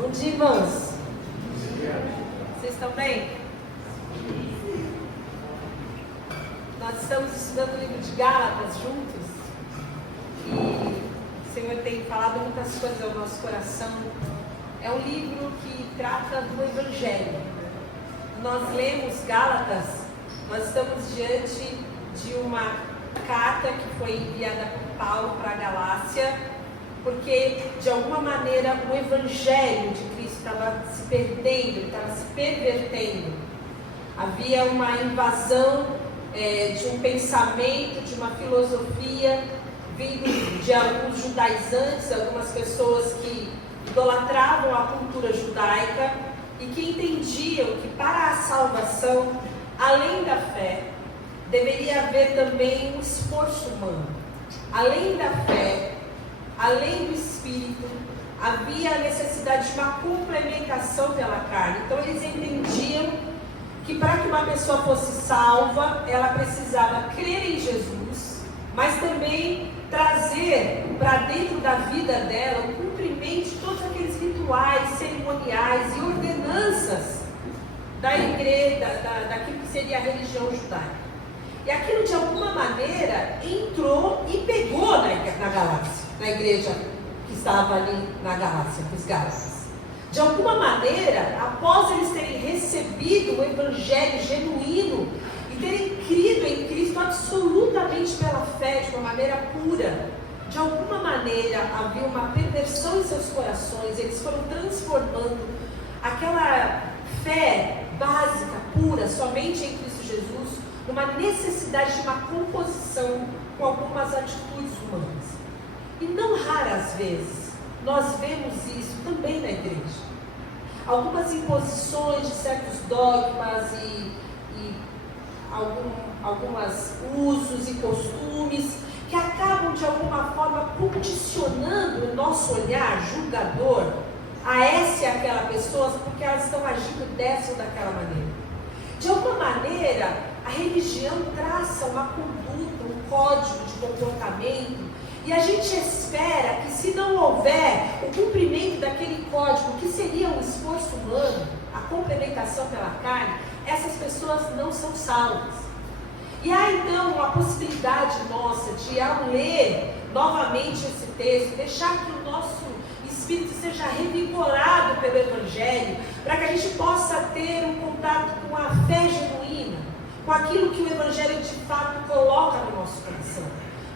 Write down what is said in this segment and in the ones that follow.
Bom dia, irmãos. Vocês estão bem? Nós estamos estudando o livro de Gálatas juntos e o Senhor tem falado muitas coisas ao nosso coração. É um livro que trata do Evangelho. Nós lemos Gálatas, nós estamos diante de uma carta que foi enviada por Paulo para a Galácia, porque de alguma maneira o Evangelho de Cristo estava se perdendo, estava se pervertendo. Havia uma invasão de um pensamento, de uma filosofia vindo de alguns judaizantes, algumas pessoas que idolatravam a cultura judaica e que entendiam que para a salvação, além da fé, deveria haver também um esforço humano. Além da fé, além do Espírito, havia a necessidade de uma complementação pela carne. Então eles entendiam que para que uma pessoa fosse salva, ela precisava crer em Jesus, mas também trazer para dentro da vida dela o cumprimento de todos aqueles rituais, cerimoniais e ordenanças da igreja, daquilo que seria a religião judaica. E aquilo de alguma maneira entrou e pegou na Galácia, na igreja que estava ali na Galácia, os Gálatas. De alguma maneira, após eles terem recebido o Evangelho genuíno e terem crido em Cristo absolutamente pela fé, de uma maneira pura, de alguma maneira havia uma perversão em seus corações, eles foram transformando aquela fé básica, pura, somente em Cristo Jesus, numa necessidade de uma composição com algumas atitudes humanas. E não raras vezes nós vemos isso também na igreja. Algumas imposições de certos dogmas e alguns usos e costumes que acabam de alguma forma condicionando o nosso olhar julgador a essa e aquela pessoa, porque elas estão agindo dessa ou daquela maneira. De alguma maneira, a religião traça uma conduta, um código de comportamento, e a gente espera que, se não houver o cumprimento daquele código, que seria um esforço humano, a complementação pela carne, essas pessoas não são salvas. E há então uma possibilidade nossa de, ao ler novamente esse texto, deixar que o nosso espírito seja revigorado pelo Evangelho, para que a gente possa ter um contato com a fé genuína, com aquilo que o Evangelho de fato coloca no nosso coração.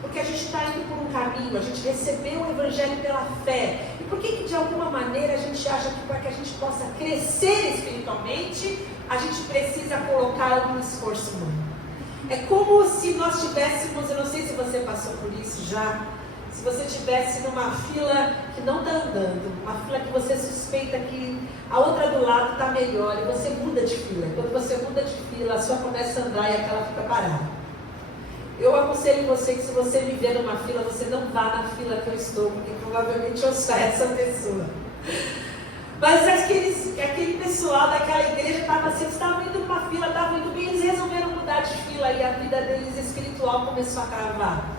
Porque a gente está indo por um caminho, a gente recebeu o Evangelho pela fé. E por que de alguma maneira a gente acha que para que a gente possa crescer espiritualmente, a gente precisa colocar algum esforço humano? É como se nós tivéssemos, eu não sei se você passou por isso já, se você estivesse numa fila que não está andando, uma fila que você suspeita que a outra do lado está melhor, e você muda de fila. Quando você muda de fila, a sua começa a andar e aquela fica parada. Eu aconselho você que, se você viver numa fila, você não vá na fila que eu estou, porque provavelmente eu sou essa pessoa. Mas aquele pessoal daquela igreja estavam indo para uma fila, estavam indo bem, eles resolveram mudar de fila e a vida deles espiritual começou a travar.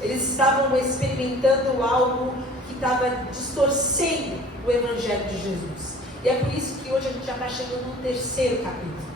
Eles estavam experimentando algo que estava distorcendo o Evangelho de Jesus. E é por isso que hoje a gente já está chegando no terceiro capítulo.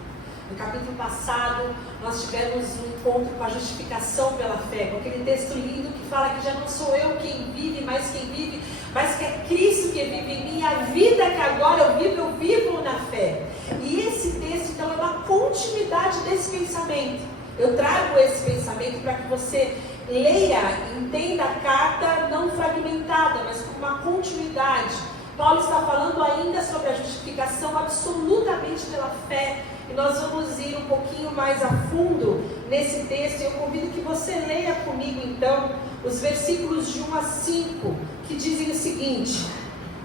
No capítulo passado, nós tivemos um encontro com a justificação pela fé, com aquele texto lindo que fala que já não sou eu quem vive, mas que é Cristo que vive em mim. A vida que agora eu vivo na fé. E esse texto, então, é uma continuidade desse pensamento. Eu trago esse pensamento para que você leia, entenda a carta não fragmentada, mas com uma continuidade. Paulo está falando ainda sobre a justificação absolutamente pela fé. E nós vamos ir um pouquinho mais a fundo nesse texto. Eu convido que você leia comigo, então, os versículos de 1 a 5, que dizem o seguinte: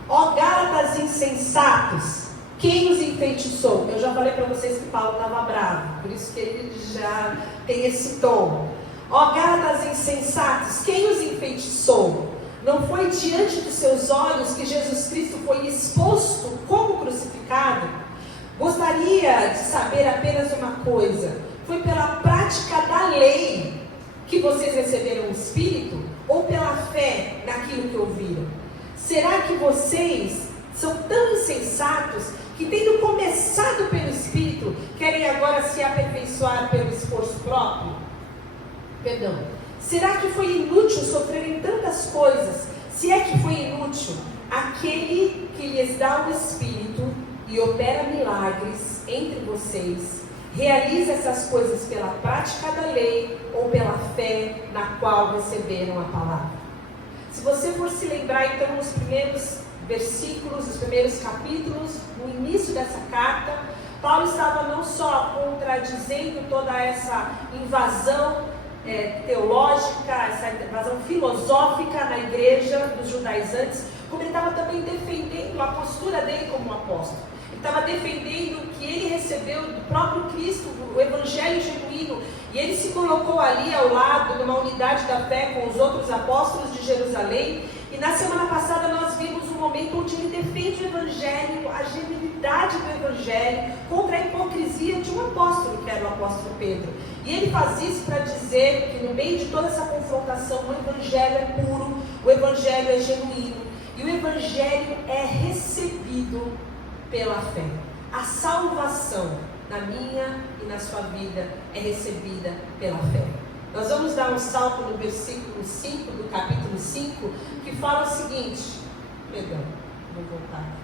ó Gálatas insensatos, quem os enfeitiçou? Eu já falei para vocês que Paulo estava bravo, por isso que ele já tem esse tom. Ó Gálatas insensatos, quem os enfeitiçou? Não foi diante dos seus olhos que Jesus Cristo foi exposto como crucificado? Gostaria de saber apenas uma coisa: foi pela prática da lei que vocês receberam o Espírito, ou pela fé naquilo que ouviram? Será que vocês são tão insensatos que, tendo começado pelo Espírito, querem agora se aperfeiçoar pelo esforço próprio? Perdão. Será que foi inútil sofrerem tantas coisas? Se é que foi inútil, aquele que lhes dá o Espírito e opera milagres entre vocês, realiza essas coisas pela prática da lei ou pela fé na qual receberam a palavra? Se você for se lembrar, então, nos primeiros versículos, nos primeiros capítulos, no início dessa carta, Paulo estava não só contradizendo toda essa invasão teológica, essa invasão filosófica na igreja dos judaizantes, como ele estava também defendendo a postura dele como apóstolo. Ele estava defendendo que ele recebeu do próprio Cristo o evangelho genuíno, e ele se colocou ali ao lado, numa unidade da fé com os outros apóstolos de Jerusalém. E na semana passada nós vimos um momento onde ele defende o evangelho, a genuinidade do evangelho, contra a hipocrisia de um apóstolo, que era o apóstolo Pedro. E ele faz isso para dizer que no meio de toda essa confrontação, o evangelho é puro, o evangelho é genuíno, e o evangelho é recebido pela fé. A salvação na minha e na sua vida é recebida pela fé. Nós vamos dar um salto no versículo 5 do capítulo 5, que fala o seguinte, vou voltar aqui.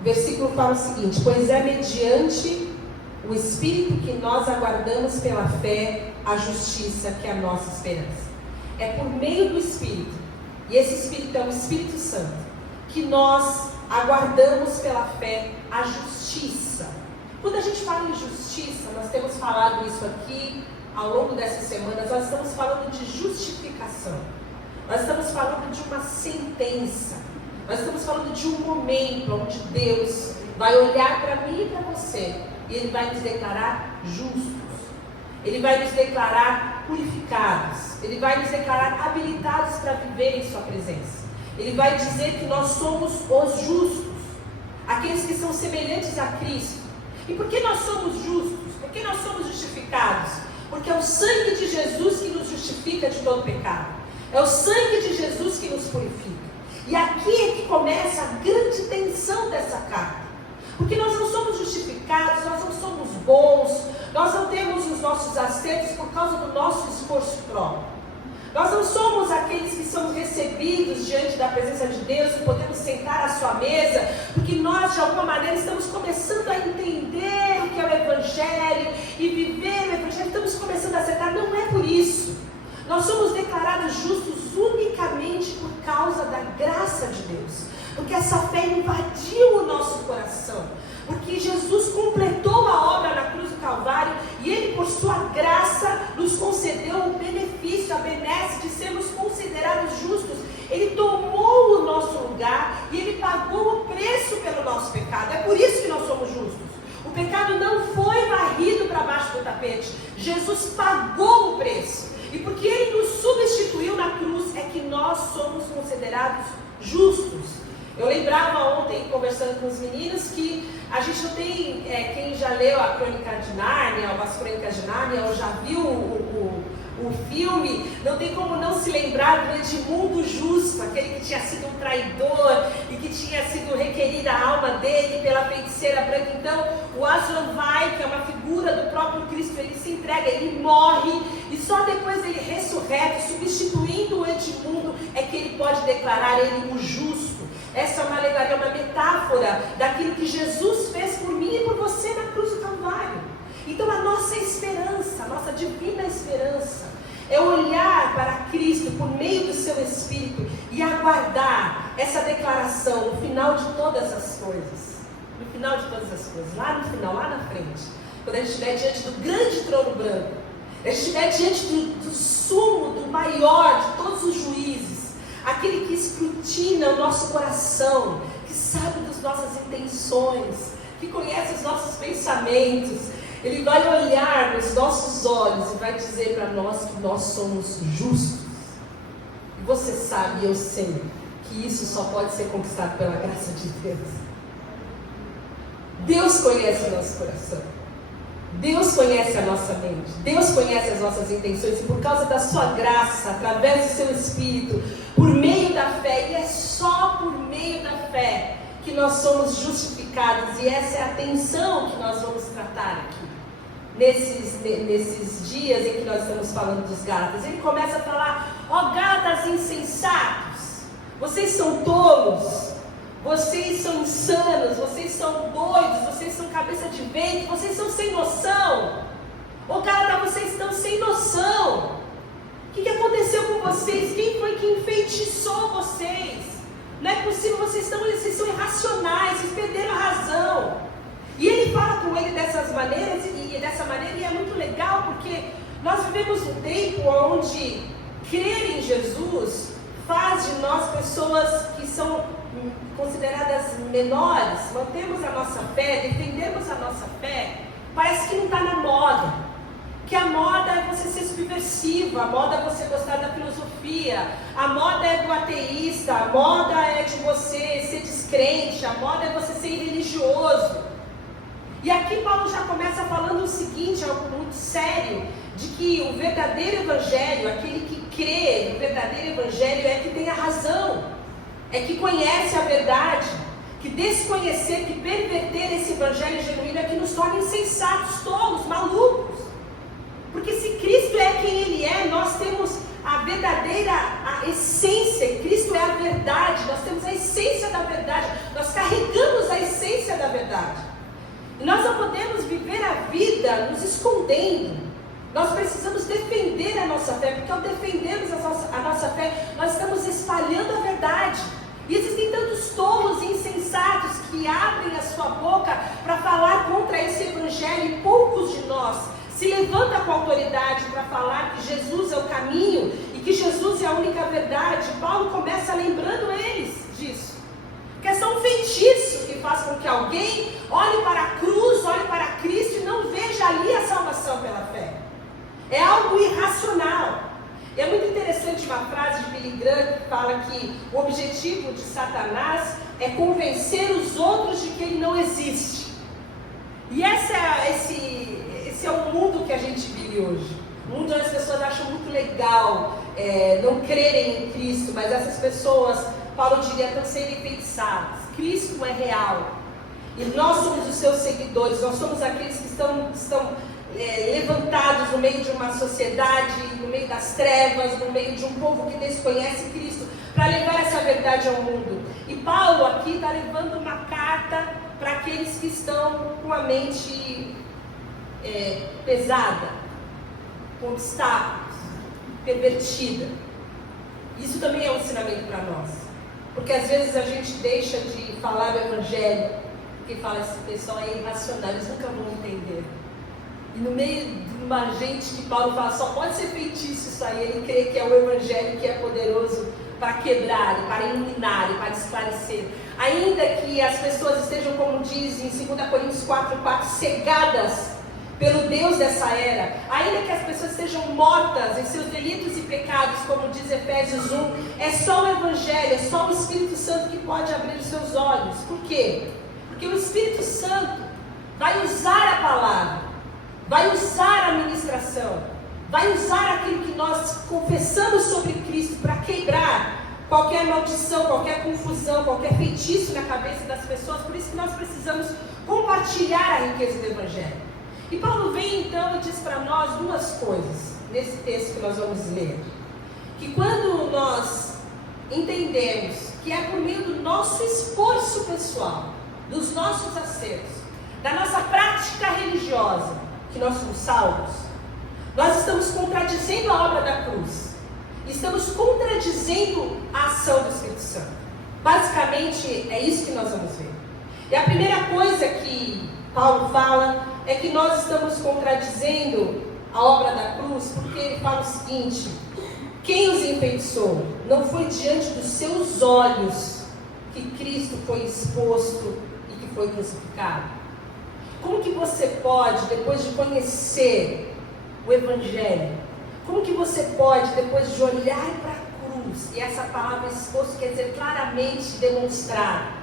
O versículo fala o seguinte: pois é mediante o Espírito que nós aguardamos pela fé a justiça, que é a nossa esperança. É por meio do Espírito, e esse Espírito é o Espírito Santo, que nós aguardamos pela fé a justiça. Quando a gente fala em justiça, nós temos falado isso aqui ao longo dessas semanas, nós estamos falando de justificação, nós estamos falando de uma sentença, nós estamos falando de um momento onde Deus vai olhar para mim e para você, e Ele vai nos declarar justos, Ele vai nos declarar purificados, Ele vai nos declarar habilitados para viver em Sua presença. Ele vai dizer que nós somos os justos, aqueles que são semelhantes a Cristo. E por que nós somos justos? Por que nós somos justificados? Porque é o sangue de Jesus que nos justifica de todo pecado. É o sangue de Jesus que nos purifica. E aqui é que começa a grande tensão dessa carta. Porque nós não somos justificados, nós não somos bons, nós não temos os nossos acertos por causa do nosso esforço próprio. Nós não somos aqueles que somos recebidos diante da presença de Deus e podemos sentar à sua mesa, porque nós de alguma maneira estamos começando a entender o que é o Evangelho e viver o Evangelho, estamos começando a acertar. Não é por isso. Nós somos declarados justos unicamente por causa da graça de Deus, porque essa fé invadiu o nosso coração, porque Jesus completou a obra na cruz do Calvário e Ele, por sua graça, nos concedeu o benefício, a benesse de sermos considerados justos. Ele tomou o nosso lugar e Ele pagou o preço pelo nosso pecado. É por isso que nós somos justos. O pecado não foi varrido para baixo do tapete. Jesus pagou o preço. E porque Ele nos substituiu na cruz, é que nós somos considerados justos. Eu lembrava ontem, conversando com os meninos, que a gente não tem, quem já leu a Crônica de Nárnia, ou as Crônicas de Nárnia, ou já viu o filme, não tem como não se lembrar do Edmundo Justo, aquele que tinha sido um traidor e que tinha sido requerida a alma dele pela feiticeira branca. Então, o Aslan vai, que é uma figura do próprio Cristo, ele se entrega, ele morre, e só depois ele ressurreto, substituindo o Edmundo, é que ele pode declarar ele o justo. Essa é uma alegoria, uma metáfora daquilo que Jesus fez por mim e por você na cruz do Calvário. Então a nossa esperança, a nossa divina esperança, é olhar para Cristo por meio do seu Espírito e aguardar essa declaração no final de todas as coisas. No final de todas as coisas, lá no final, lá na frente, quando a gente estiver diante do grande trono branco, a gente estiver diante do sumo, do maior de todos os juízes, aquele que escrutina o nosso coração, que sabe das nossas intenções, que conhece os nossos pensamentos. Ele vai olhar nos nossos olhos e vai dizer para nós que nós somos justos. E você sabe, eu sei, que isso só pode ser conquistado pela graça de Deus. Deus conhece o nosso coração. Deus conhece a nossa mente, Deus conhece as nossas intenções, e por causa da sua graça, através do seu Espírito, por meio da fé que nós somos justificados, e essa é a tensão que nós vamos tratar aqui, nesses dias em que nós estamos falando dos Gálatas. Ele começa a falar: ó Gálatas insensatos, vocês são tolos, vocês são insanos, vocês são doidos, vocês são cabeça de vento, vocês são sem noção. Ô Gálatas, vocês estão sem noção. O que aconteceu com vocês? Quem foi que enfeitiçou vocês? Não é possível, vocês são irracionais, vocês perderam a razão. E ele fala com ele dessa maneira, e é muito legal, porque nós vivemos um tempo onde crer em Jesus faz de nós pessoas que são consideradas menores, mantemos a nossa fé, defendemos a nossa fé, parece que não está na moda. Que a moda é você ser subversivo, a moda é você gostar da filosofia, a moda é do ateísta, a moda é de você ser descrente, a moda é você ser religioso. E aqui Paulo já começa falando o seguinte, algo muito sério, de que o verdadeiro evangelho, aquele que crê no verdadeiro evangelho, é que tem a razão, é que conhece a verdade, que desconhecer, que perverter esse evangelho genuíno é que nos torna insensatos, tolos, malucos. Porque se Cristo é quem Ele é, nós temos a verdadeira, a essência. Cristo é a verdade, nós temos a essência da verdade, nós carregamos a essência da verdade. E nós não podemos viver a vida nos escondendo. Nós precisamos defender a nossa fé, porque ao defendermos a nossa fé, nós estamos espalhando a verdade. E existem tantos tolos e insensatos que abrem a sua boca para falar contra esse evangelho, e poucos de nós se levanta com autoridade para falar que Jesus é o caminho e que Jesus é a única verdade. Paulo começa lembrando eles disso. Que é só um feitiço que faz com que alguém olhe para a cruz, olhe para Cristo e não veja ali a salvação pela fé. É algo irracional. E é muito interessante uma frase de Billy Graham que fala que o objetivo de Satanás é convencer os outros de que ele não existe. E esse é o mundo que a gente vive hoje. Um mundo onde as pessoas acham muito legal não crerem em Cristo, mas essas pessoas, Paulo diria, estão sendo enfeitiçadas. Cristo é real. E nós somos os seus seguidores, nós somos aqueles que estão levantados no meio de uma sociedade, no meio das trevas, no meio de um povo que desconhece Cristo, para levar essa verdade ao mundo. E Paulo aqui está levando uma carta para aqueles que estão com a mente pesada, com obstáculos, pervertida. Isso também é um ensinamento para nós, porque às vezes a gente deixa de falar do evangelho, porque fala, esse pessoal é irracional, eles nunca vão entender. E no meio de uma gente que Paulo fala, só pode ser feitiço isso aí, ele crê que é o evangelho que é poderoso para quebrar, para iluminar, para esclarecer. Ainda que as pessoas estejam, como diz em 2 Coríntios 4:4, cegadas pelo Deus dessa era, ainda que as pessoas estejam mortas em seus delitos e pecados, como diz Efésios 1, é só o Evangelho, é só o Espírito Santo que pode abrir os seus olhos. Por quê? Porque o Espírito Santo vai usar a palavra, vai usar a ministração, vai usar aquilo que nós confessamos sobre Cristo para quebrar qualquer maldição, qualquer confusão, qualquer feitiço na cabeça das pessoas. Por isso que nós precisamos compartilhar a riqueza do Evangelho. E Paulo vem então e diz para nós duas coisas, nesse texto que nós vamos ler. Que quando nós entendemos que é por meio do nosso esforço pessoal, dos nossos acertos, da nossa prática religiosa, que nós somos salvos, nós estamos contradizendo a obra da cruz, estamos contradizendo a ação do Espírito Santo. Basicamente é isso que nós vamos ver. E a primeira coisa que Paulo fala é que nós estamos contradizendo a obra da cruz, porque ele fala o seguinte: quem os enfeitiçou? Não foi diante dos seus olhos que Cristo foi exposto e que foi crucificado. Como que você pode, depois de conhecer o Evangelho, como que você pode, depois de olhar para a cruz, e essa palavra exposto quer dizer claramente demonstrado,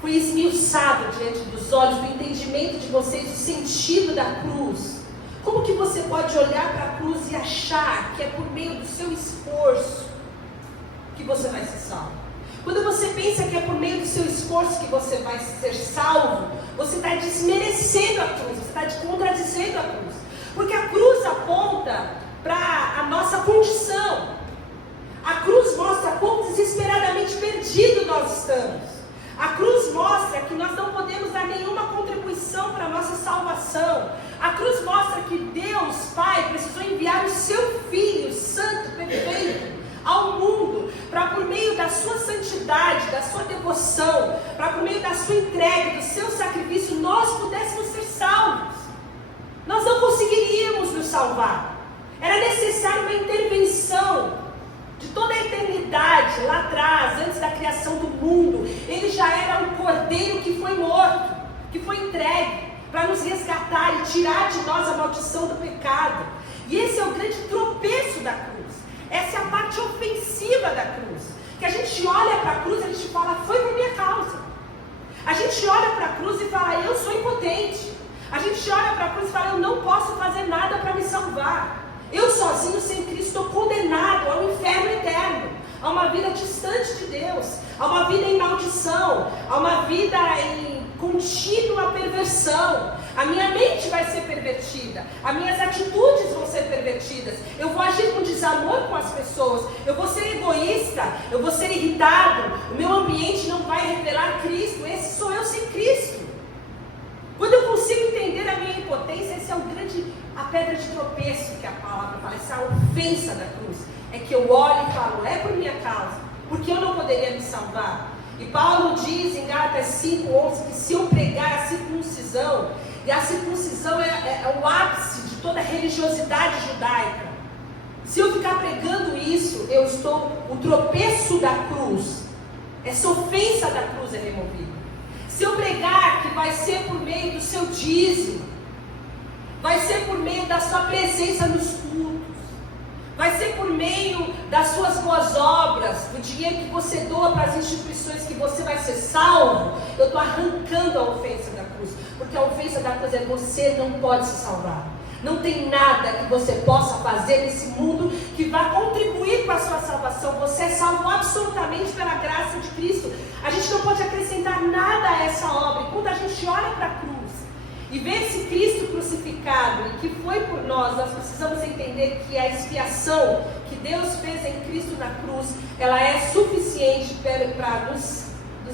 foi esmiuçado diante dos olhos, do entendimento de vocês, o sentido da cruz. Como que você pode olhar para a cruz e achar que é por meio do seu esforço que você vai ser salvo? Quando você pensa que é por meio do seu esforço que você vai ser salvo, você está desmerecendo a cruz, você está contradizendo a cruz. Porque a cruz aponta para a nossa condição. A cruz mostra quão desesperadamente perdido nós estamos. A cruz mostra que nós não podemos dar nenhuma contribuição para a nossa salvação. A cruz mostra que Deus, Pai, precisou enviar o seu Filho Santo, perfeito, ao mundo, para por meio da sua santidade, da sua devoção, para por meio da sua entrega, do seu sacrifício, nós pudéssemos ser salvos. Nós não conseguiríamos nos salvar. Era necessária uma intervenção de toda a eternidade, lá atrás, antes da criação do mundo. Ele já era um cordeiro que foi morto, que foi entregue, para nos resgatar e tirar de nós a maldição do pecado. E esse é o grande tropeço da cruz. Essa é a parte ofensiva da cruz. Que a gente olha para a cruz e a gente fala, foi por minha causa. A gente olha para a cruz e fala, eu sou impotente. A gente olha para a cruz e fala, eu não posso fazer nada para me salvar. Eu sozinho, sem Cristo, estou condenado ao inferno eterno, a uma vida distante de Deus, a uma vida em maldição, a uma vida em contínua perversão. A minha mente vai ser pervertida, as minhas atitudes vão ser pervertidas, eu vou agir com desamor com as pessoas, eu vou ser egoísta, eu vou ser irritado, o meu ambiente não vai revelar Cristo. Esse sou eu sem Cristo. Quando eu consigo entender a minha impotência, esse é a pedra de tropeço que a palavra fala, essa ofensa da cruz, é que eu olho e falo, é por minha causa, porque eu não poderia me salvar. E Paulo diz em Gálatas 5:11 que se eu pregar a circuncisão, e a circuncisão é o ápice de toda a religiosidade judaica, se eu ficar pregando isso, o tropeço da cruz, essa ofensa da cruz é removida. Se eu pregar que vai ser por meio do seu dízimo, vai ser por meio da sua presença nos cultos, vai ser por meio das suas boas obras, do dinheiro que você doa para as instituições, que você vai ser salvo, eu estou arrancando a ofensa da cruz, porque a ofensa da cruz é você não pode se salvar. Não tem nada que você possa fazer nesse mundo que vá contribuir com a sua salvação. Você é salvo absolutamente pela graça de Cristo. A gente não pode acrescentar nada a essa obra. E quando a gente olha para a cruz e vê esse Cristo crucificado e que foi por nós, nós precisamos entender que a expiação que Deus fez em Cristo na cruz, ela é suficiente para nos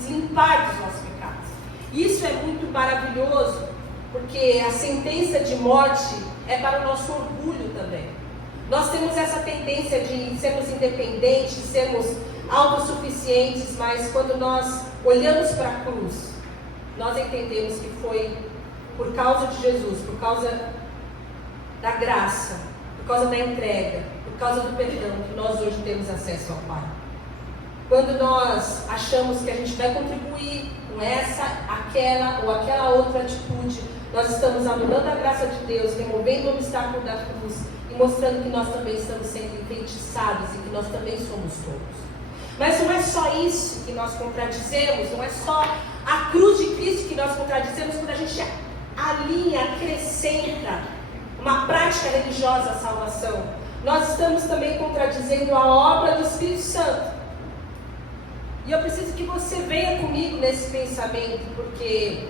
limpar dos nossos pecados. Isso é muito maravilhoso, porque a sentença de morte é para o nosso orgulho também. Nós temos essa tendência de sermos independentes, sermos autossuficientes, mas quando nós olhamos para a cruz, nós entendemos que foi por causa de Jesus, por causa da graça, por causa da entrega, por causa do perdão, que nós hoje temos acesso ao Pai. Quando nós achamos que a gente vai contribuir com essa, aquela ou aquela outra atitude, nós estamos anulando a graça de Deus, removendo o obstáculo da cruz e mostrando que nós também estamos sendo enfeitiçados e que nós também somos todos. Mas não é só isso que nós contradizemos, não é só a cruz de Cristo que nós contradizemos quando a gente alinha, acrescenta uma prática religiosa à salvação. Nós estamos também contradizendo a obra do Espírito Santo. E eu preciso que você venha comigo nesse pensamento, porque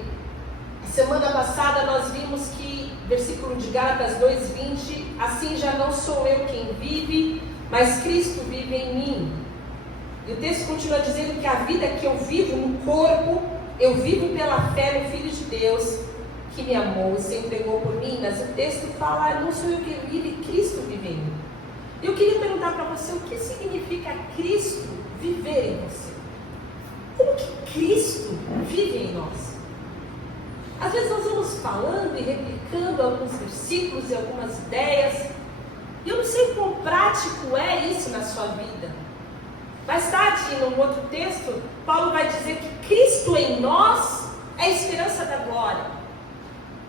semana passada nós vimos que, versículo de Gálatas 2:20, assim já não sou eu quem vive, mas Cristo vive em mim. E o texto continua dizendo que a vida que eu vivo no corpo, eu vivo pela fé no Filho de Deus, que me amou e se entregou por mim. Mas o texto fala, não sou eu quem vive, Cristo vive em mim. Eu queria perguntar para você, o que significa Cristo viver em você? Como que Cristo vive em nós? Às vezes nós vamos falando e replicando alguns versículos e algumas ideias, e eu não sei quão prático é isso na sua vida. Mais tarde, num outro texto, Paulo vai dizer que Cristo em nós é a esperança da glória.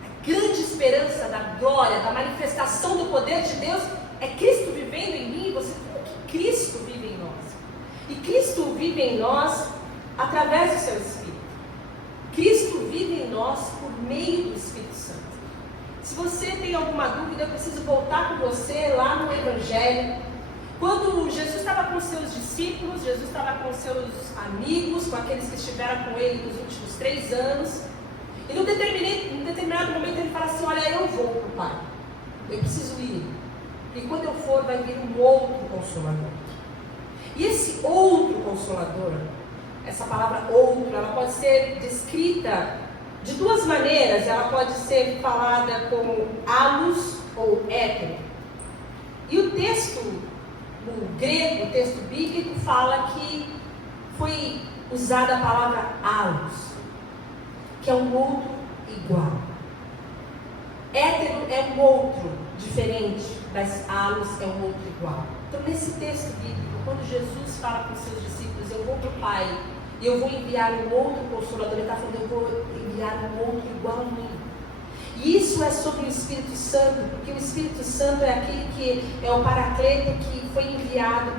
A grande esperança da glória, da manifestação do poder de Deus, é Cristo vivendo em mim. Você, como que Cristo vive em nós? E Cristo vive em nós através do seu Espírito. Cristo vive em nós por meio do Espírito Santo. Se você tem alguma dúvida, eu preciso voltar com você lá no Evangelho, Quando Jesus estava com os seus discípulos, Jesus estava com os seus amigos, com aqueles que estiveram com ele nos últimos 3 anos, e num determinado momento ele fala assim: olha, eu vou para o Pai, eu preciso ir, e quando eu for vai vir um outro Consolador. E esse outro Consolador, essa palavra outro, ela pode ser descrita de 2 maneiras. Ela pode ser falada como allos ou hétero. E o texto, no grego, o texto bíblico, fala que foi usada a palavra allos, que é um outro igual. Hétero é um outro diferente, mas allos é um outro igual. Então, nesse texto bíblico, quando Jesus fala com os seus discípulos: eu vou para o Pai e eu vou enviar um outro Consolador, ele está falando: eu vou enviar um outro igual a mim. E isso é sobre o Espírito Santo, porque o Espírito Santo é aquele que é o Paracleto, que foi enviado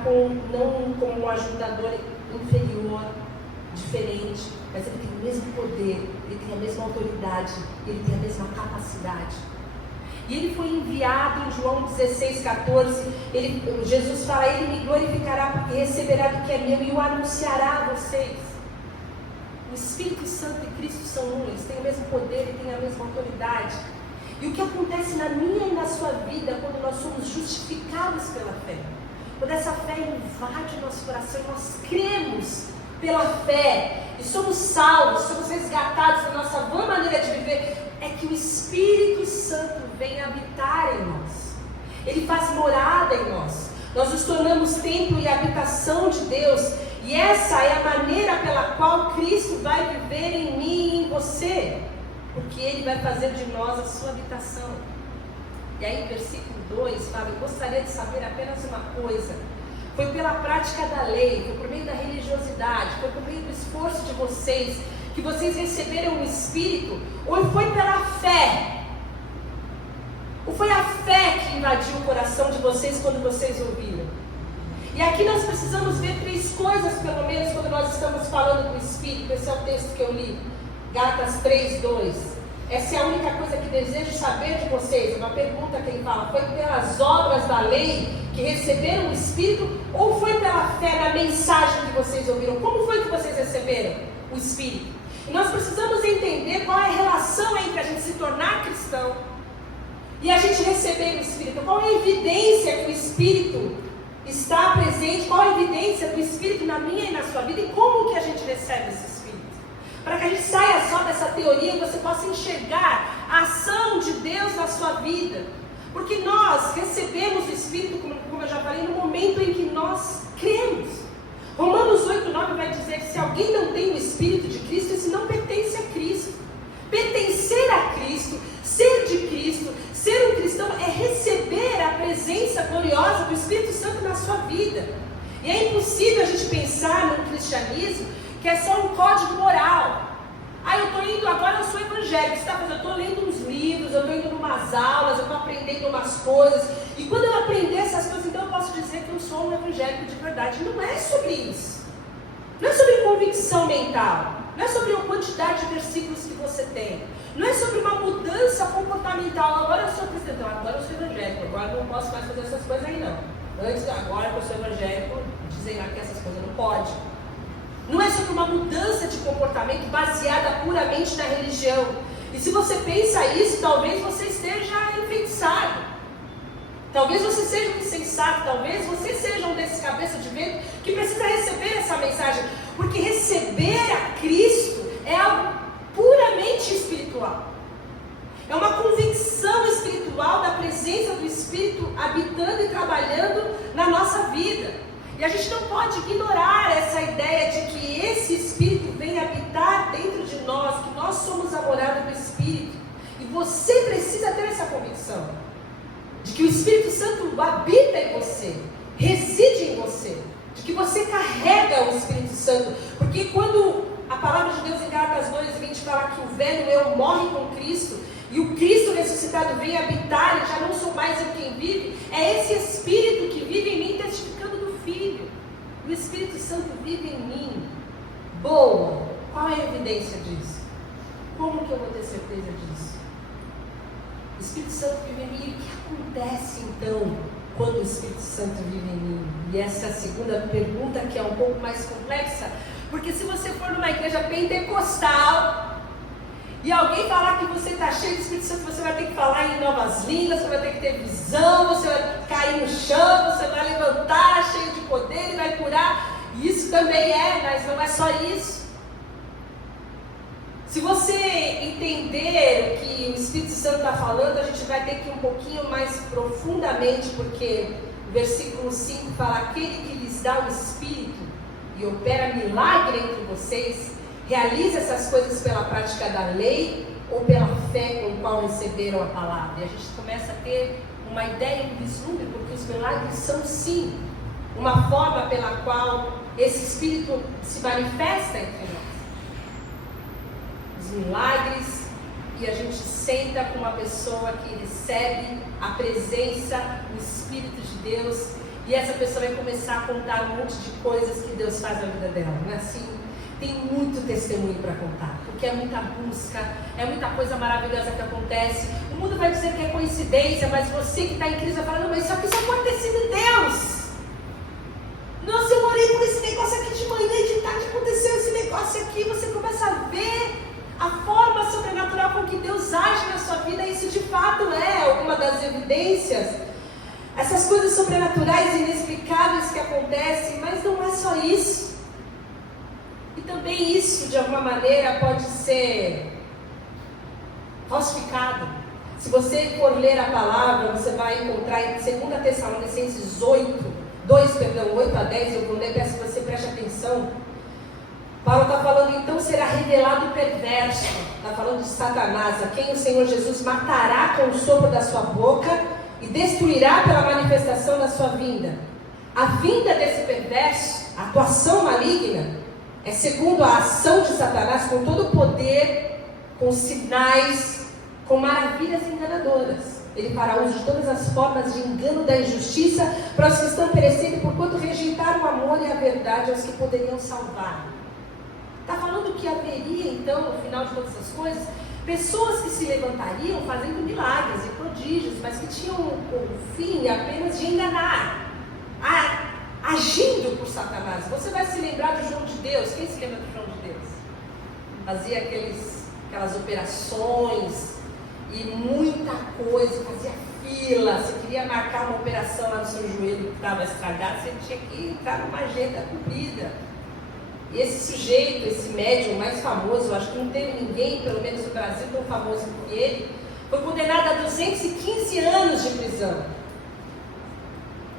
não como um ajudador inferior, diferente, mas ele tem o mesmo poder, ele tem a mesma autoridade, ele tem a mesma capacidade. E ele foi enviado em João 16,14, Jesus fala: ele me glorificará porque receberá do que é meu e o anunciará a vocês. O Espírito Santo e Cristo são um, eles têm o mesmo poder, eles têm a mesma autoridade. E o que acontece na minha e na sua vida quando nós somos justificados pela fé? Quando essa fé invade o nosso coração e nós cremos pela fé e somos salvos, somos resgatados da nossa vã maneira de viver, é que o Espírito Santo vem habitar em nós. Ele faz morada em nós. Nós nos tornamos templo e habitação de Deus. E essa é a maneira pela qual Cristo vai viver em mim e em você, porque Ele vai fazer de nós a sua habitação. E aí, versículo 2 fala: eu gostaria de saber apenas uma coisa. Foi pela prática da lei, foi por meio da religiosidade, foi por meio do esforço de vocês que vocês receberam o Espírito, ou foi pela fé? Ou foi a fé que invadiu o coração de vocês quando vocês ouviram? E aqui nós precisamos ver 3 coisas, pelo menos, quando nós estamos falando do Espírito. Esse é o texto que eu li, Gálatas 3:2. Essa é a única coisa que desejo saber de vocês. Uma pergunta que ele fala: foi pelas obras da lei que receberam o Espírito, ou foi pela fé na mensagem que vocês ouviram? Como foi que vocês receberam o Espírito? E nós precisamos entender qual é a relação entre a gente se tornar cristão e a gente receber o Espírito. Qual é a evidência que o Espírito está presente, qual a evidência do Espírito na minha e na sua vida, e como que a gente recebe esse Espírito? Para que a gente saia só dessa teoria e você possa enxergar a ação de Deus na sua vida. Porque nós recebemos o Espírito, como eu já falei, no momento em que nós cremos. Romanos 8:9 vai dizer que se alguém não tem o Espírito de Cristo, esse não pertence a Cristo. Pertencer a Cristo, ser de Cristo, ser um cristão é receber a presença gloriosa do Espírito Santo na sua vida. E é impossível a gente pensar no cristianismo que é só um código moral. Eu estou indo, agora eu sou evangélico, eu estou lendo uns livros, eu estou indo em umas aulas, eu estou aprendendo umas coisas, e quando eu aprender essas coisas, então eu posso dizer que eu sou um evangélico de verdade. Não é sobre isso. Não é sobre convicção mental. Não é sobre a quantidade de versículos que você tem. Não é sobre uma mudança comportamental. Agora eu sou cristão, agora eu sou evangélico, agora eu não posso mais fazer essas coisas aí não. Antes, agora que eu sou evangélico, dizem lá que essas coisas não pode. Não é sobre uma mudança de comportamento baseada puramente na religião. E se você pensa isso, talvez você esteja enfeitiçado. Talvez você seja um insensato, talvez você seja um desses cabeça de vento que precisa receber essa mensagem. Porque receber a Cristo é algo puramente espiritual. É uma convicção espiritual da presença do Espírito habitando e trabalhando na nossa vida. E a gente não pode ignorar essa ideia de que esse Espírito vem habitar dentro de nós, que nós somos a morada do Espírito. E você precisa ter essa convicção de que o Espírito Santo habita em você, reside em você, de que você carrega o Espírito Santo. Porque quando a palavra de Deus em Gálatas 2:20 fala que o velho eu morre com Cristo e o Cristo ressuscitado vem habitar e já não sou mais eu quem vive, é esse Espírito que vive em mim testificando do Filho. O Espírito Santo vive em mim. Boa! Qual é a evidência disso? Como que eu vou ter certeza disso? O Espírito Santo vive em mim. E o que acontece então quando o Espírito Santo vive em mim? E essa é a segunda pergunta, que é um pouco mais complexa, porque se você for numa igreja pentecostal e alguém falar que você está cheio do Espírito Santo, você vai ter que falar em novas línguas, você vai ter que ter visão, você vai cair no chão, você vai levantar cheio de poder e vai curar. E isso também mas não é só isso. Se você entender o que o Espírito Santo está falando, a gente vai ter que ir um pouquinho mais profundamente, porque o versículo 5 fala: aquele que lhes dá o Espírito e opera milagre entre vocês, realiza essas coisas pela prática da lei ou pela fé com a qual receberam a palavra. E a gente começa a ter uma ideia, um vislumbre, porque os milagres são sim uma forma pela qual esse Espírito se manifesta entre nós. Os milagres, e a gente senta com uma pessoa que recebe a presença, o Espírito de Deus, e essa pessoa vai começar a contar um monte de coisas que Deus faz na vida dela, não é assim? Tem muito testemunho para contar, porque é muita busca, é muita coisa maravilhosa que acontece. O mundo vai dizer que é coincidência, mas você que está em crise vai falar: não, mas isso aqui só pode ter sido Deus. Nossa, eu orei por esse negócio aqui de manhã e de tarde aconteceu esse negócio aqui. Você começa a ver a forma sobrenatural com que Deus age na sua vida. Isso de fato é uma das evidências. Essas coisas sobrenaturais e inexplicáveis que acontecem, mas não é só isso. E também isso, de alguma maneira, pode ser falsificado. Se você for ler a palavra, você vai encontrar em 2 Tessalonicenses 8 a 10, eu vou ler, peço que você preste atenção. Paulo está falando: então será revelado o perverso, está falando de Satanás, a quem o Senhor Jesus matará com o sopro da sua boca e destruirá pela manifestação da sua vinda. A vinda desse perverso, a atuação maligna, é segundo a ação de Satanás, com todo o poder, com sinais, com maravilhas enganadoras. Ele fará uso de todas as formas de engano da injustiça para os que estão perecendo, porquanto rejeitaram o amor e a verdade aos que poderiam salvar. Está falando que haveria, então, no final de todas essas coisas, pessoas que se levantariam fazendo milagres e prodígios, mas que tinham o fim apenas de enganar, agindo por Satanás. Você vai se lembrar do João de Deus. Quem se lembra do João de Deus? Fazia aquelas operações e muita coisa, fazia fila. Você queria marcar uma operação lá no seu joelho que estava estragado, você tinha que entrar numa agenda cumprida. E esse sujeito, esse médium mais famoso, acho que não teve ninguém, pelo menos no Brasil, tão famoso que ele, foi condenado a 215 anos de prisão,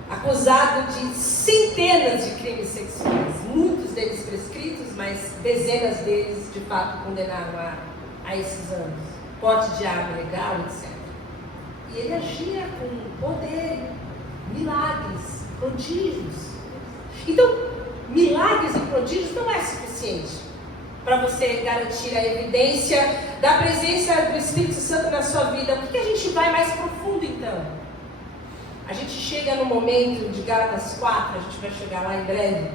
acusado de centenas de crimes sexuais, muitos deles prescritos, mas dezenas deles de fato condenaram a esses anos, porte de arma legal, etc. E ele agia com poder, milagres, prodígios. Então, milagres e prodígios não é suficiente para você garantir a evidência da presença do Espírito Santo na sua vida. O que a gente vai mais profundo então? A gente chega no momento de Gálatas 4, a gente vai chegar lá em breve,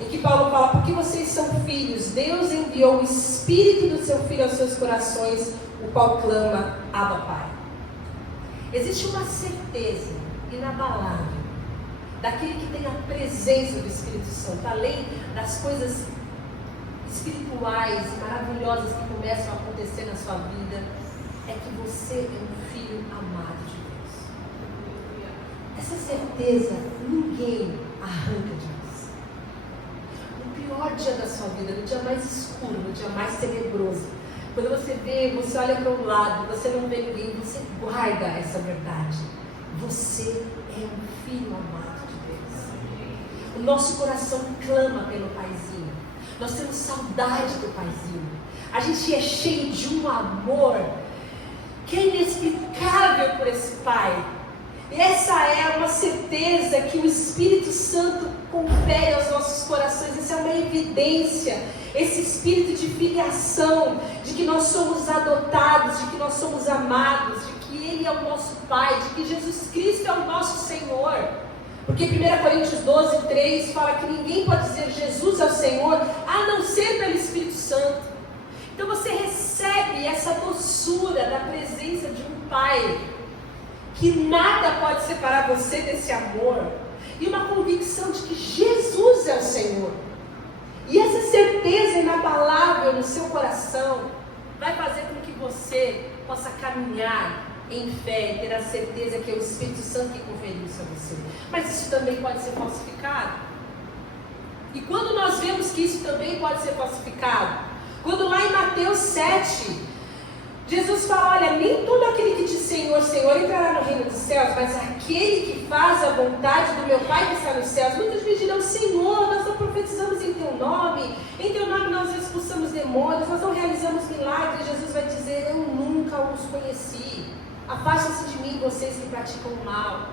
em que Paulo fala: porque vocês são filhos, Deus enviou o Espírito do seu Filho aos seus corações, o qual clama: Abba, Pai. Existe uma certeza inabalável daquele que tem a presença do Espírito Santo, além das coisas espirituais maravilhosas que começam a acontecer na sua vida, é que você é um filho amado de Deus. Essa certeza ninguém arranca de você. No pior dia da sua vida, no dia mais escuro, no dia mais tenebroso, quando você vê, você olha para um lado, você não vê ninguém, você guarda essa verdade. Você é um filho amado de Deus. O nosso coração clama pelo Paizinho. Nós temos saudade do Paizinho. A gente é cheio de um amor que é inexplicável por esse Pai. E essa é uma certeza que o Espírito Santo confere aos nossos corações. Essa é uma evidência. Esse espírito de filiação, de que nós somos adotados, de que nós somos amados, de que Ele é o nosso Pai, de que Jesus Cristo é o nosso Senhor. Porque 1 Coríntios 12, 3 fala que ninguém pode dizer Jesus é o Senhor, a não ser pelo Espírito Santo. Então você recebe essa doçura da presença de um Pai, que nada pode separar você desse amor, e uma convicção de que Jesus é o Senhor. E essa certeza inabalável no seu coração vai fazer com que você possa caminhar em fé e ter a certeza que é o Espírito Santo que conferiu isso a você. Mas isso também pode ser falsificado. E quando nós vemos que isso também pode ser falsificado, quando lá em Mateus 7, Jesus fala, olha, nem todo aquele que diz Senhor, Senhor entrará no reino dos céus, mas aquele que faz a vontade do meu Pai que está nos céus. Muitos me dirão, Senhor, nós não profetizamos em Teu nome nós expulsamos demônios, nós não realizamos milagres. Jesus vai dizer, eu nunca os conheci. Afastem-se de mim, vocês que praticam o mal.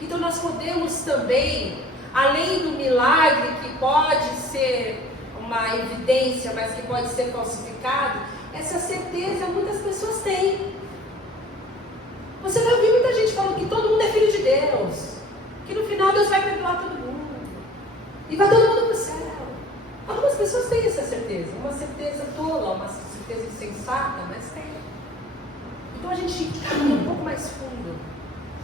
Então nós podemos também, além do milagre que pode ser uma evidência, mas que pode ser falsificado, essa certeza muitas pessoas têm. Você vai ouvir muita gente falando que todo mundo é filho de Deus, que no final Deus vai perdoar todo mundo e vai todo mundo para o céu. Algumas pessoas têm essa certeza, uma certeza tola, uma certeza insensata, mas tem. Então a gente caminha um pouco mais fundo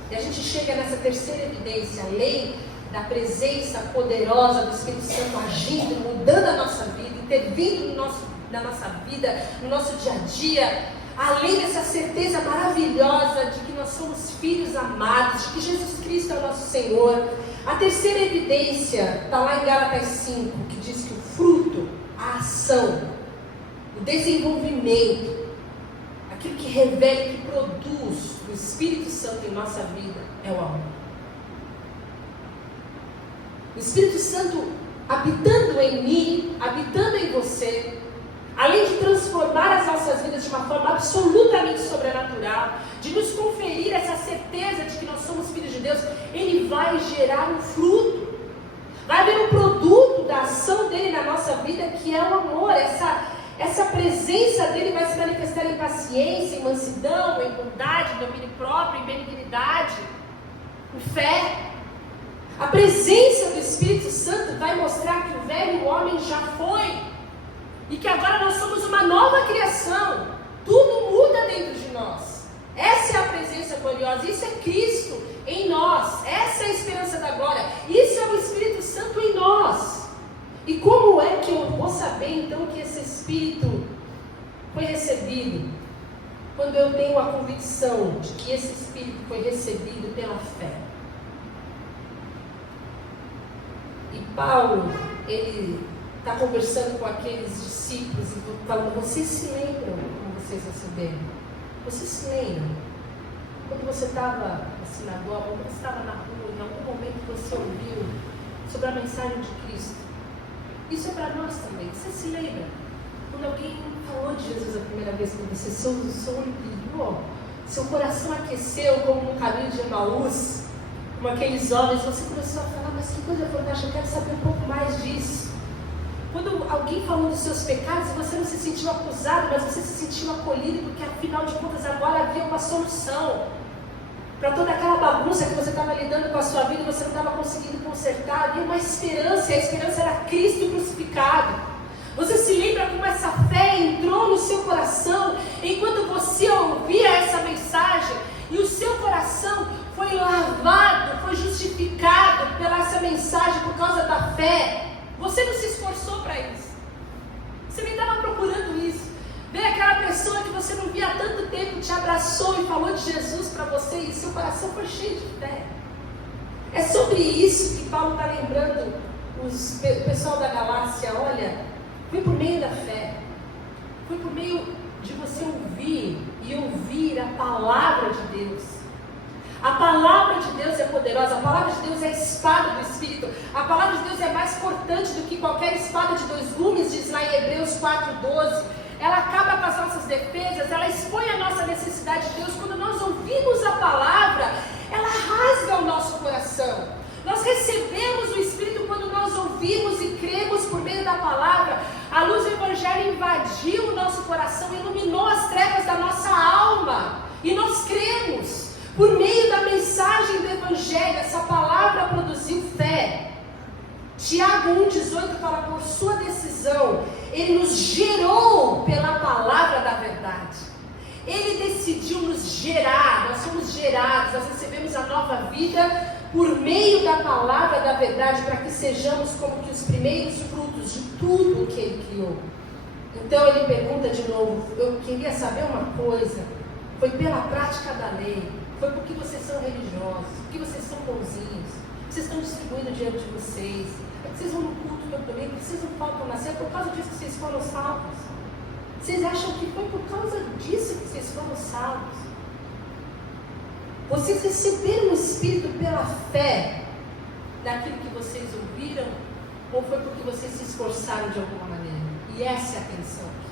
e a gente chega nessa terceira evidência, além da presença poderosa do Espírito Santo agindo, mudando a nossa vida, intervindo na nossa vida, no nosso dia a dia, além dessa certeza maravilhosa de que nós somos filhos amados, de que Jesus Cristo é o nosso Senhor. A terceira evidência está lá em Gálatas 5, que diz que o fruto, a ação, o desenvolvimento, aquilo que revela e que produz o Espírito Santo em nossa vida é o amor. O Espírito Santo habitando em mim, habitando em você, além de transformar as nossas vidas de uma forma absolutamente sobrenatural, de nos conferir essa certeza de que nós somos filhos de Deus, Ele vai gerar um fruto, vai haver um produto da ação dEle na nossa vida, que é o amor. Essa presença dEle vai se manifestar em paciência, em mansidão, em bondade, em domínio próprio, em benignidade, em fé. A presença do Espírito Santo vai mostrar que o velho homem já foi e que agora nós somos uma nova criação. Tudo muda dentro de nós. Essa é a presença gloriosa. Isso é Cristo em nós. Essa é a esperança da glória. Isso é o Espírito Santo em nós. E como é que eu vou saber então que esse Espírito foi recebido? Quando eu tenho a convicção de que esse Espírito foi recebido pela fé. E Paulo, ele está conversando com aqueles discípulos e falando, vocês se lembram como vocês receberam? Vocês se lembram? Quando você estava na sinagoga, quando você estava na rua, em algum momento você ouviu sobre a mensagem de Cristo? Isso é para nós também. Você se lembra? Quando alguém falou de Jesus a primeira vez com você, seu olho brilhou, seu coração aqueceu como no caminho de Emaús, como aqueles homens, você começou a falar, mas que coisa fantástica, eu quero saber um pouco mais disso. Quando alguém falou dos seus pecados, você não se sentiu acusado, mas você se sentiu acolhido, porque afinal de contas agora havia uma solução para toda aquela bagunça que você estava lidando com a sua vida e você não estava conseguindo consertar. Havia uma esperança, e a esperança era Cristo crucificado. Você se lembra como essa fé entrou no seu coração enquanto você ouvia essa mensagem e o seu coração foi lavado, foi justificado pela essa mensagem por causa da fé. Você não se esforçou para isso. Você nem estava procurando isso. Veio aquela pessoa que você não via há tanto tempo, te abraçou e falou de Jesus para você e seu coração foi cheio de fé. É sobre isso que Paulo está lembrando o pessoal da Galácia. Olha, foi por meio da fé. Foi por meio de você ouvir e ouvir a palavra de Deus. A palavra de Deus é poderosa, a palavra de Deus é a espada do Espírito, a palavra de Deus é mais cortante do que qualquer espada de 2 gumes, diz lá em Hebreus 4:12. Ela acaba com as nossas defesas, ela expõe a nossa necessidade de Deus. Quando nós ouvimos a palavra, ela rasga o nosso coração. Nós recebemos o Espírito quando nós ouvimos e cremos por meio da palavra. A luz do Evangelho invadiu o nosso coração, iluminou as trevas da nossa alma, e nós cremos. Por meio da mensagem do Evangelho, essa palavra produziu fé. Tiago 1,18 fala, por sua decisão, Ele nos gerou pela palavra da verdade. Ele decidiu nos gerar, nós somos gerados, nós recebemos a nova vida por meio da palavra da verdade, para que sejamos como que os primeiros frutos de tudo o que Ele criou. Então ele pergunta de novo, eu queria saber uma coisa, foi pela prática da lei, foi porque vocês são religiosos, porque vocês são bonzinhos, vocês estão distribuindo diante de vocês, vocês vão no culto também, vocês não faltam nascer, é por causa disso que vocês foram salvos. Vocês acham que foi por causa disso que vocês foram salvos? Vocês receberam o Espírito pela fé naquilo que vocês ouviram, ou foi porque vocês se esforçaram de alguma maneira? E essa é a questão aqui.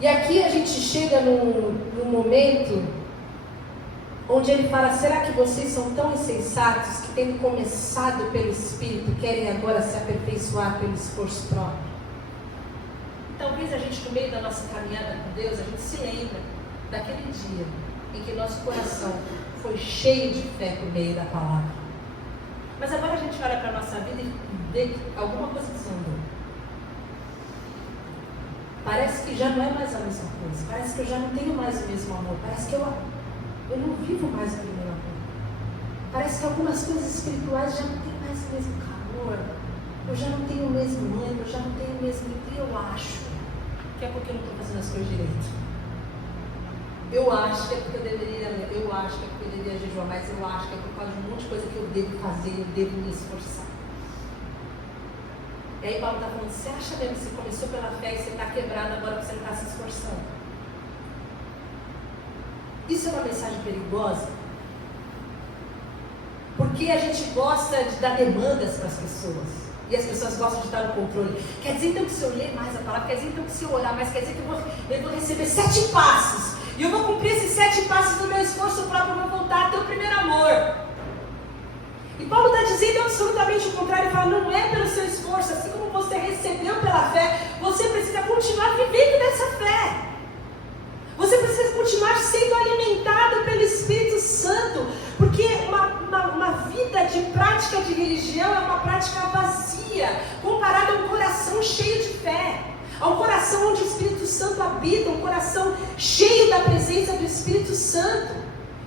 E aqui a gente chega num momento onde ele fala, será que vocês são tão insensatos que tendo começado pelo Espírito, querem agora se aperfeiçoar pelo esforço próprio? Talvez a gente, no meio da nossa caminhada com Deus, a gente se lembra daquele dia em que nosso coração foi cheio de fé por meio da palavra. Mas agora a gente olha para a nossa vida e vê que alguma coisa desandou. Parece que já não é mais a mesma coisa. Parece que eu já não tenho mais o mesmo amor. Parece que eu não vivo mais o primeiro amor. Parece que algumas coisas espirituais já não têm mais o mesmo calor. Eu já não tenho o mesmo ânimo, eu já não tenho o mesmo... Eu acho que é porque eu não estou fazendo as coisas direito. Eu acho que é porque eu deveria ler, eu acho que é porque eu deveria jejuar, mas eu acho que é por causa de um monte de coisa que eu devo fazer, eu devo me esforçar. E aí Paulo está falando, você acha mesmo que você começou pela fé e você está quebrado agora porque você não está se esforçando? Isso é uma mensagem perigosa, porque a gente gosta de dar demandas para as pessoas, e as pessoas gostam de estar no controle. Quer dizer então que se eu ler mais a palavra, quer dizer então que se eu orar mais, quer dizer que eu vou receber 7 passos, e eu vou cumprir esses 7 passos do meu esforço próprio, eu vou voltar até o primeiro amor. E Paulo está dizendo absolutamente o contrário, ele fala, não é pelo seu esforço, assim como você recebeu pela fé, você precisa continuar vivendo dessa fé. Você precisa continuar sendo alimentado pelo Espírito Santo, porque uma vida de prática de religião é uma prática vazia, comparada a um coração cheio de fé, a um coração onde o Espírito Santo habita, um coração cheio da presença do Espírito Santo.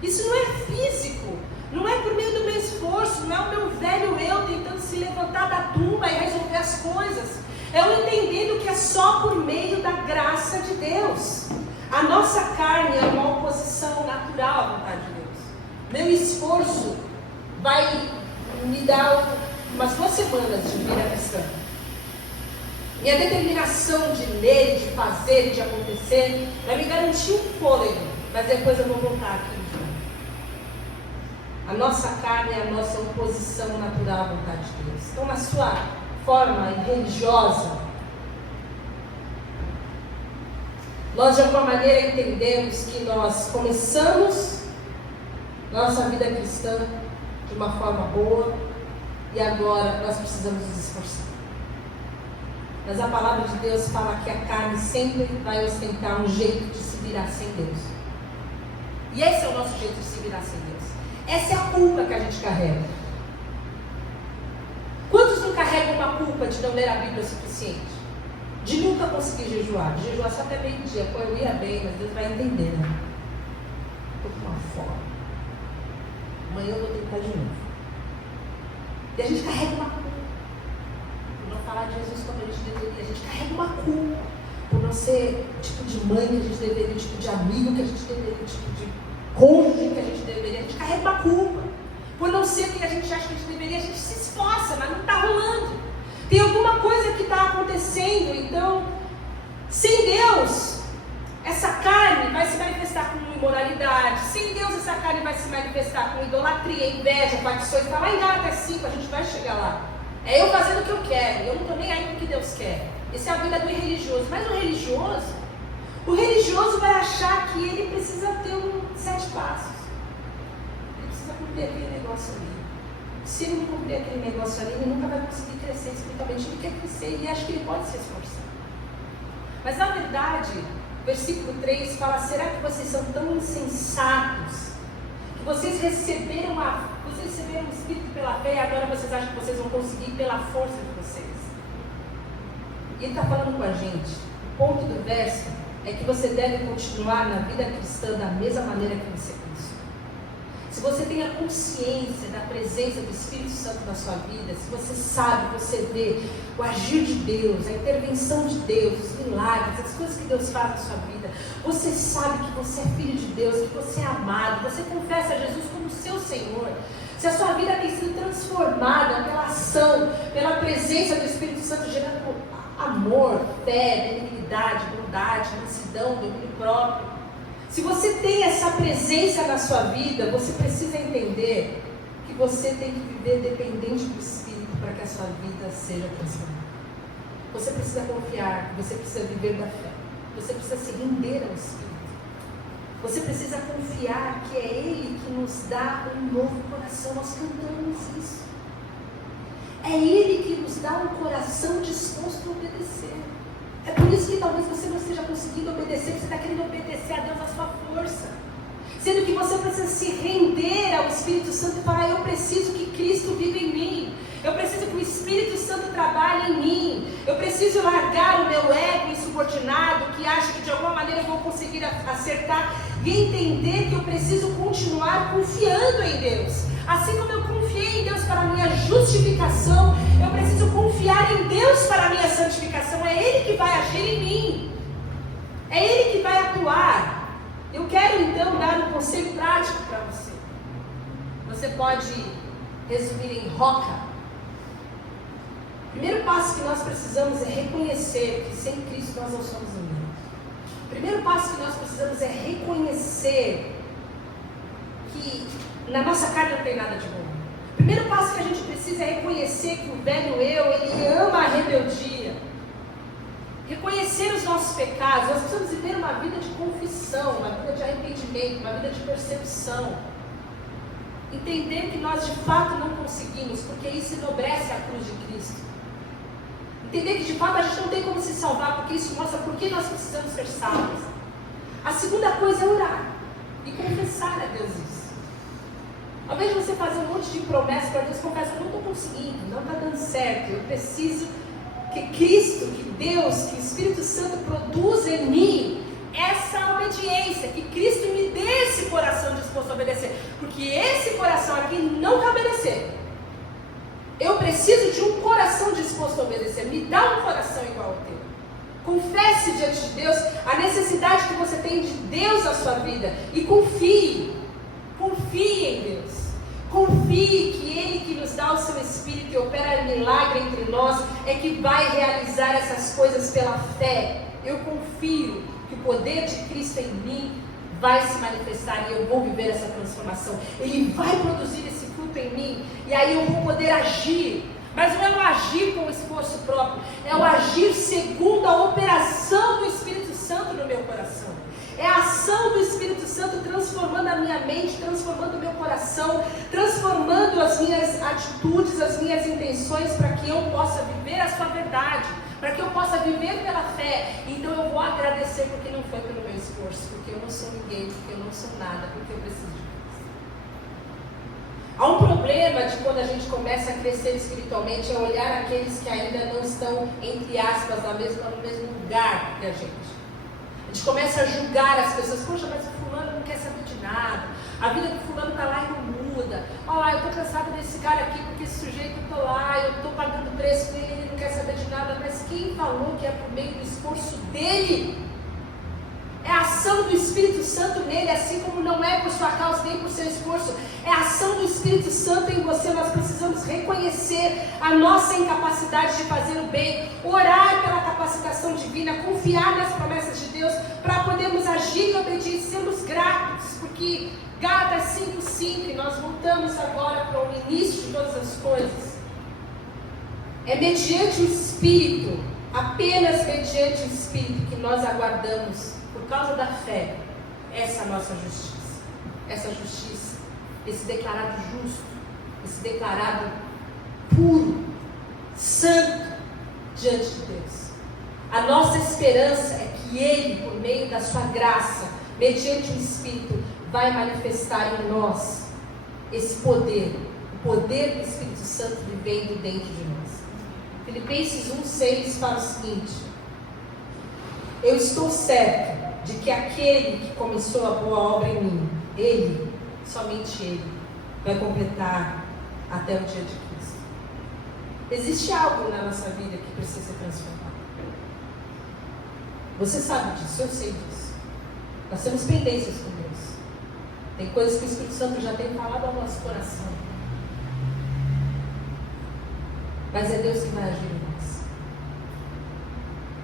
Isso não é físico, não é por meio do meu esforço, não é o meu velho eu tentando se levantar da tumba e resolver as coisas. É eu entendendo que é só por meio da graça de Deus. A nossa carne é uma oposição natural à vontade de Deus. Meu esforço vai me dar umas 2 semanas de vida cristã. Minha determinação de ler, de fazer, de acontecer, vai me garantir um fôlego, mas depois eu vou voltar aqui de novo. A nossa carne é a nossa oposição natural à vontade de Deus. Então, na sua forma religiosa, nós de alguma maneira entendemos que nós começamos nossa vida cristã de uma forma boa e agora nós precisamos nos esforçar. Mas a palavra de Deus fala que a carne sempre vai ostentar um jeito de se virar sem Deus. E esse é o nosso jeito de se virar sem Deus. Essa é a culpa que a gente carrega. Quantos não carregam uma culpa de não ler a Bíblia o suficiente? De nunca conseguir jejuar, de jejuar só até meio-dia. Pô, eu ia bem, mas Deus vai entender, né? Estou com uma fome. Amanhã eu vou tentar de novo. E a gente carrega uma culpa por não falar de Jesus como a gente deveria. A gente carrega uma culpa por não ser o tipo de mãe que a gente deveria, o tipo de amigo que a gente deveria, o tipo de cônjuge que a gente deveria. A gente carrega uma culpa por não ser o que a gente acha que a gente deveria. A gente se esforça, mas não está rolando. Tem alguma coisa que está acontecendo. Então, sem Deus, essa carne vai se manifestar com imoralidade. Sem Deus, essa carne vai se manifestar com idolatria, inveja, facções. Está lá em Gálatas 5, a gente vai chegar lá. É eu fazendo o que eu quero, eu não estou nem aí com o que Deus quer. Essa é a vida do irreligioso. Mas o religioso vai achar que ele precisa ter 7 passos. Ele precisa cumprir aquele negócio ali. Se ele não cumprir aquele negócio ali, ele nunca vai conseguir crescer espiritualmente. Ele quer crescer e acha que ele pode se esforçar. Mas na verdade, versículo 3 fala, será que vocês são tão insensatos que vocês receberam o Espírito pela fé e agora vocês acham que vocês vão conseguir pela força de vocês? E ele está falando com a gente. O ponto do verso é que você deve continuar na vida cristã da mesma maneira que você começou. Se você tem a consciência da presença do Espírito Santo na sua vida, se você sabe, você vê o agir de Deus, a intervenção de Deus, os milagres, as coisas que Deus faz na sua vida, você sabe que você é filho de Deus, que você é amado, você confessa Jesus como seu Senhor, se a sua vida tem sido transformada pela ação, pela presença do Espírito Santo gerando amor, fé, benignidade, bondade, mansidão, domínio próprio. Se você tem essa presença na sua vida, você precisa entender que você tem que viver dependente do Espírito para que a sua vida seja transformada. Você precisa confiar, você precisa viver da fé, você precisa se render ao Espírito. Você precisa confiar que é Ele que nos dá um novo coração. Nós cantamos isso. É Ele que nos dá um coração disposto a obedecer. É por isso que talvez você não esteja conseguindo obedecer, você está querendo obedecer a Deus à sua força. Sendo que você precisa se render ao Espírito Santo e falar: eu preciso que Cristo viva em mim. Eu preciso que o Espírito Santo trabalhe em mim. Eu preciso largar o meu ego insubordinado, que acha que de alguma maneira eu vou conseguir acertar, e entender que eu preciso continuar confiando em Deus. Assim como eu confiei em Deus para a minha justificação, eu preciso confiar em Deus para a minha santificação. É Ele que vai agir em mim. É Ele que vai atuar. Eu quero então dar um conselho prático para você. Você pode resumir em roca. O primeiro passo que nós precisamos é reconhecer que sem Cristo nós não somos ninguém. O primeiro passo que nós precisamos é reconhecer que na nossa carne não tem nada de bom. O primeiro passo que a gente precisa é reconhecer que o velho eu, ele ama a rebeldia. Reconhecer os nossos pecados. Nós precisamos viver uma vida de confissão, uma vida de arrependimento, uma vida de percepção. Entender que nós de fato não conseguimos, porque isso enobrece a cruz de Cristo. Entender que de fato a gente não tem como se salvar, porque isso mostra por que nós precisamos ser salvos. A segunda coisa é orar e confessar a Deus isso. Ao invés de você fazer um monte de promessas para Deus, confessa: eu não estou conseguindo, não está dando certo, eu preciso que Cristo, que Deus, que o Espírito Santo produza em mim essa obediência, que Cristo me dê esse coração disposto a obedecer, porque esse coração aqui não quer obedecer. Eu preciso de um coração disposto a obedecer. Me dá um coração igual ao teu. Confesse diante de Deus a necessidade que você tem de Deus na sua vida e confie. Confie em Deus. Confie que Ele que nos dá o seu Espírito e opera milagre entre nós é que vai realizar essas coisas pela fé. Eu confio que o poder de Cristo em mim vai se manifestar e eu vou viver essa transformação. Ele vai produzir esse fruto em mim e aí eu vou poder agir. Mas não é o agir com esforço próprio, é o agir segundo a operação do Espírito Santo no meu coração. É a ação do Espírito Santo transformando a minha mente, transformando o meu coração, transformando as minhas atitudes, as minhas intenções, para que eu possa viver a sua verdade, para que eu possa viver pela fé. Então eu vou agradecer porque não foi pelo meu esforço, porque eu não sou ninguém, porque eu não sou nada, porque eu preciso de Deus. Há um problema de quando a gente começa a crescer espiritualmente, é olhar aqueles que ainda não estão, entre aspas, no mesmo lugar que a gente. A gente começa a julgar as pessoas: poxa, mas o fulano não quer saber de nada, a vida do fulano está lá e não muda. Olha lá, eu estou cansado desse cara aqui, porque esse sujeito eu estou lá, eu estou pagando preço dele, ele não quer saber de nada. Mas quem falou que é por meio do esforço dele? É a ação do Espírito Santo nele, assim como não é por sua causa nem por seu esforço. É a ação do Espírito Santo em você. Nós precisamos reconhecer a nossa incapacidade de fazer o bem, orar pela capacitação divina, confiar nas promessas de Deus, para podermos agir em obediência, sermos gratos, porque Gálatas 5:5, e nós voltamos agora para o início de todas as coisas. É mediante o Espírito, apenas mediante o Espírito, que nós aguardamos, por causa da fé, essa nossa justiça. Essa justiça, esse declarado justo, esse declarado puro, santo diante de Deus. A nossa esperança é que Ele, por meio da sua graça, mediante o Espírito, vai manifestar em nós esse poder, o poder do Espírito Santo vivendo dentro de nós. Filipenses 1:6 fala o seguinte: Eu estou certo de que aquele que começou a boa obra em mim, Ele, somente Ele, vai completar até o dia de Cristo. Existe algo na nossa vida que precisa ser transformado. Você sabe disso, eu sei disso. Nós temos pendências com Deus. Tem coisas que o Espírito Santo já tem falado ao nosso coração. Mas é Deus que vai agir em nós.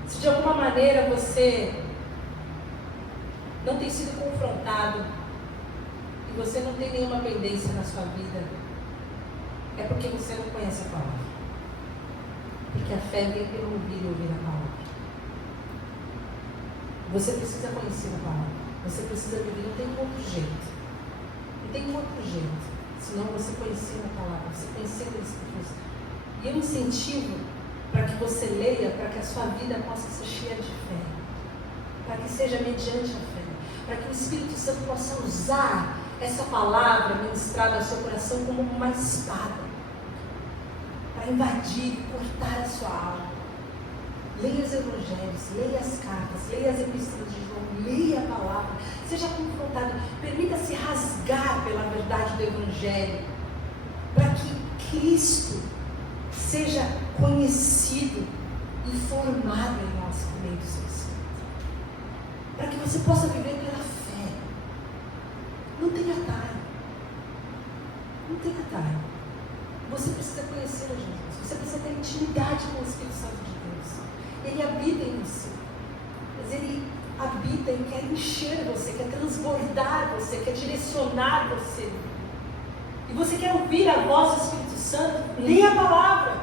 Se de alguma maneira você não tem sido confrontado e você não tem nenhuma pendência na sua vida, é porque você não conhece a palavra. Porque a fé vem pelo ouvir e ouvir a palavra. Você precisa conhecer a palavra. Você precisa viver. Não tem outro jeito. Não tem outro jeito. Senão você conhecer a palavra. Você conhecer a Escritura. E eu incentivo para que você leia, para que a sua vida possa ser cheia de fé. Para que seja mediante a fé. Para que o Espírito Santo possa usar essa palavra ministrada ao seu coração como uma espada. Para invadir e cortar a sua alma. Leia os evangelhos, leia as cartas, leia as epístolas de João, leia a palavra, seja confrontado, permita-se rasgar pela verdade do evangelho, para que Cristo seja conhecido e formado em nós por meio do seu Espírito, para que você possa viver pela fé. Não tem atalho, não tem atalho. Você precisa conhecer a Jesus, você precisa ter intimidade com o Espírito Santo de Deus. Ele habita em você, mas Ele habita e quer encher você, quer transbordar você, quer direcionar você. E você quer ouvir a voz do Espírito Santo? Leia a palavra.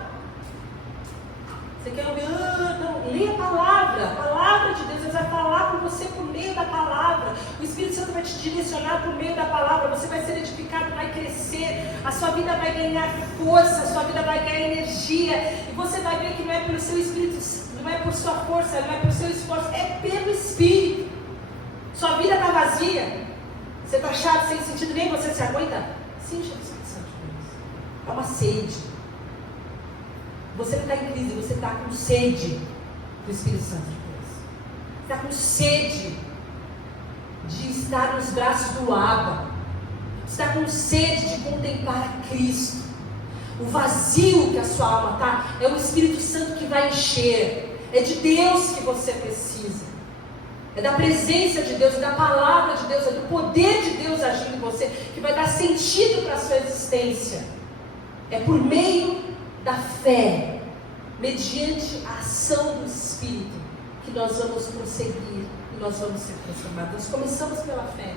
Você quer ouvir? Não, leia a palavra de Deus. Deus vai falar com você por meio da palavra. O Espírito Santo vai te direcionar por meio da palavra. Você vai ser edificado, vai crescer. A sua vida vai ganhar força, a sua vida vai ganhar energia. E você vai ver que não é pelo seu Espírito Santo, não é por sua força, não é por seu esforço, é pelo Espírito. Sua vida está vazia, você está chato, sem sentido, nem você se aguenta. Se encha do Espírito Santo de Deus. É uma sede. Você não está em crise, você está com sede do Espírito Santo de Deus. Você está com sede de estar nos braços do Abba. Você está com sede de contemplar a Cristo. O vazio que a sua alma está, é o Espírito Santo que vai encher. É de Deus que você precisa. É da presença de Deus, é da palavra de Deus, é do poder de Deus agindo em você, que vai dar sentido para a sua existência. É por meio da fé, mediante a ação do Espírito, que nós vamos prosseguir e nós vamos ser transformados. Nós começamos pela fé,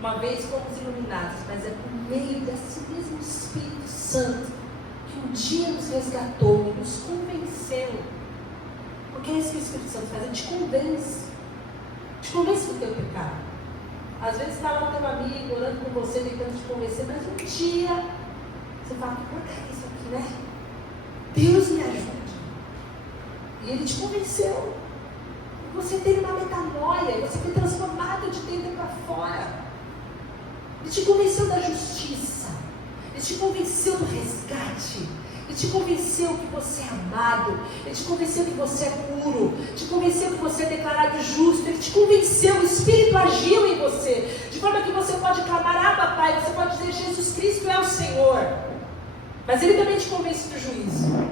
uma vez fomos iluminados, mas é por meio desse mesmo Espírito Santo que um dia nos resgatou e nos convenceu. Porque é isso que o Espírito Santo faz, ele te convence. Te convence do teu pecado. Às vezes está lá o teu amigo orando com você, tentando te convencer, mas um dia você fala, por que isso aqui, né? Deus me ajude. E Ele te convenceu. E você teve uma metanoia, você foi transformado de dentro para fora. Ele te convenceu da justiça. Ele te convenceu do resgate. Ele te convenceu que você é amado. Ele te convenceu que você é puro. Ele te convenceu que você é declarado justo. Ele te convenceu, o Espírito agiu em você. De forma que você pode clamar, Pai, você pode dizer, Jesus Cristo é o Senhor. Mas Ele também te convence do juízo.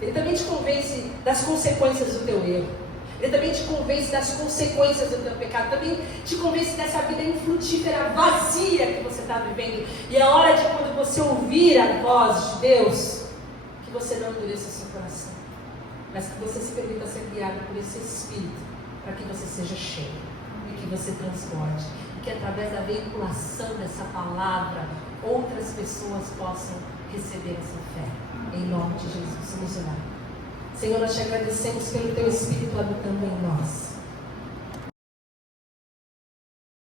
Ele também te convence das consequências do teu erro. Ele também te convence das consequências do teu pecado. Também te convence dessa vida infrutífera, vazia que você está vivendo. E é hora de, quando você ouvir a voz de Deus, que você não endureça o seu coração, mas que você se permita ser guiado por esse Espírito, para que você seja cheio e que você transborde. E que através da veiculação dessa palavra, outras pessoas possam receber essa fé. Em nome de Jesus, vamos orar. Senhor, nós te agradecemos pelo Teu Espírito habitando em nós.